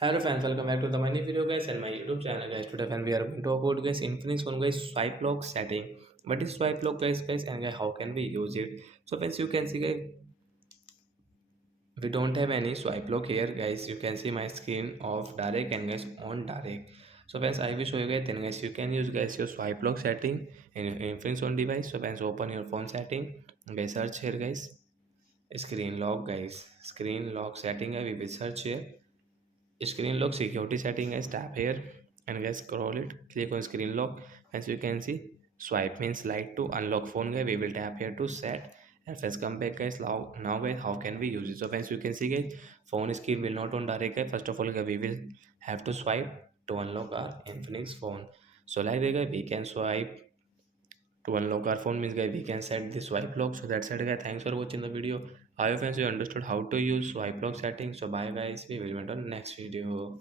Hello fans, welcome back to the my new video guys and my YouTube channel guys. Today fan we are going to talk about guys Infinix phone guys swipe lock setting. What is swipe lock guys and guys how can we use it? So friends you can see guys we don't have any swipe lock here guys. You can see my screen off direct and guys on direct. So friends I will show you guys then guys you can use guys your swipe lock setting in your Infinix phone device. So friends open your phone setting guys search here guys screen lock guys screen lock setting we will search here screen lock security setting guys tap here and guys scroll it click on screen lock as you can see swipe means slide to unlock phone guys we will tap here to set and first come back guys now guys how can we use it so as you can see guys phone screen will not on direct guys first of all guys, we will have to swipe to unlock our Infinix phone so like that guys we can swipe to unlock our phone means guys we can set the swipe lock so that's it guys thanks for watching the video I hope friends you understood how to use swipe lock settings so bye guys we will meet on next video.